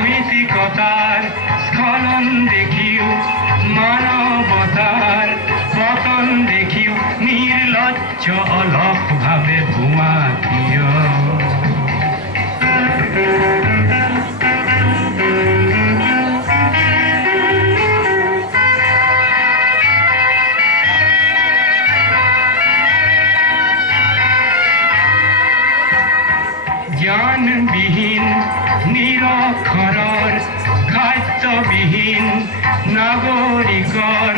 নৈতিকতাৰ স্খলন দেখিও, মানবতাৰ পতন দেখিও, নিৰ্লজ্জ অলক ভাবে ভুমাকিয়। জ্ঞানবিহীন নিৰক্ষৰৰ খাদ্যবিহীন নাগৰিকৰ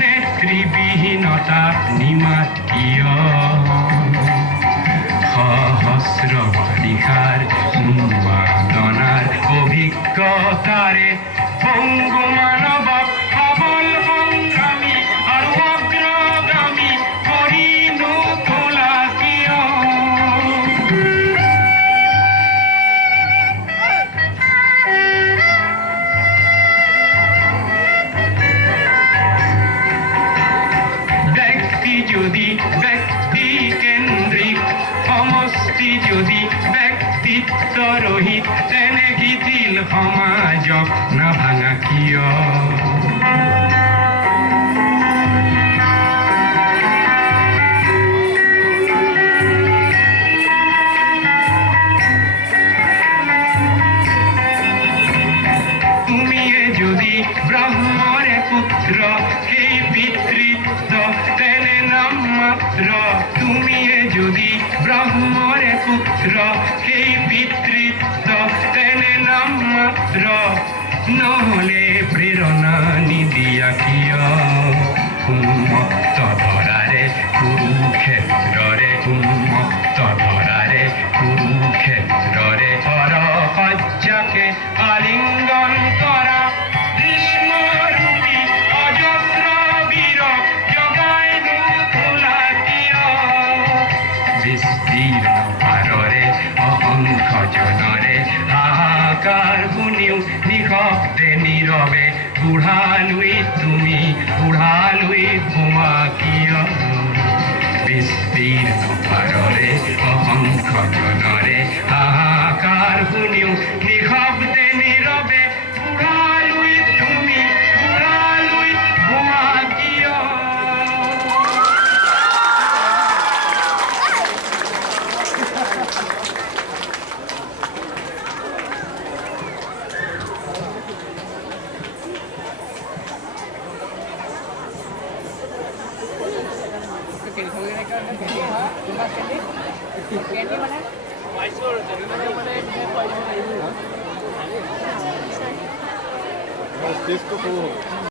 নেতৃবিহীনতা নিমাতীয়। সহস্ৰ বাৰিষাৰ উন্মাদনাৰ অভিজ্ঞতাৰে পঙ্গু মানৱক সবল সংগ্ৰামী আৰু অগ্ৰগামী কৰি নোতোলা কিয়? যদি ব্যক্তি কেন্দ্ৰিক, সমষ্টি যদি ব্যক্তিত্ব ৰহিত, তেনে শিথিল সমাজক নাভাঙা কিয়? তুমিয়ে যদি ব্ৰহ্মৰে পুত্ৰ, সেই পিতৃত্ব তেনে নাম মাত্ৰ। তুমিয়ে যদি ব্ৰহ্মৰে পুত্ৰ, সেই পিতৃত্ব তেনে নাম মাত্ৰ। নহলে প্ৰেৰণা নিদিয়া কিয়? উন্মত্ত ধৰাৰে কুৰুক্ষেত্ৰৰে, উন্মত্ত ধৰাৰে কুৰুক্ষেত্ৰৰে সৰসজ্জাকে আলিঙ্গন কৰা ভীষ্মৰূপী অজস্ৰ বীৰক জগাই নোতোলা কিয়? বিস্তীৰ্ণ পাৰৰে অসংখ্য জনৰে হাহাকাৰ শুনিও নিশব্দে নীৰৱে বুঢ়ালৈ তুমি, বুঢ়ালৈ ভুমা কিয়? বিস্তীৰ্ণ পাৰৰে অসংখ্য জনৰে হাহাকাৰ শুনিও নিশব্দে নীৰৱে বুঢ়ালৈ তুমি, বুঢ়ালৈ ভুমা কিয়? টেস্ট তো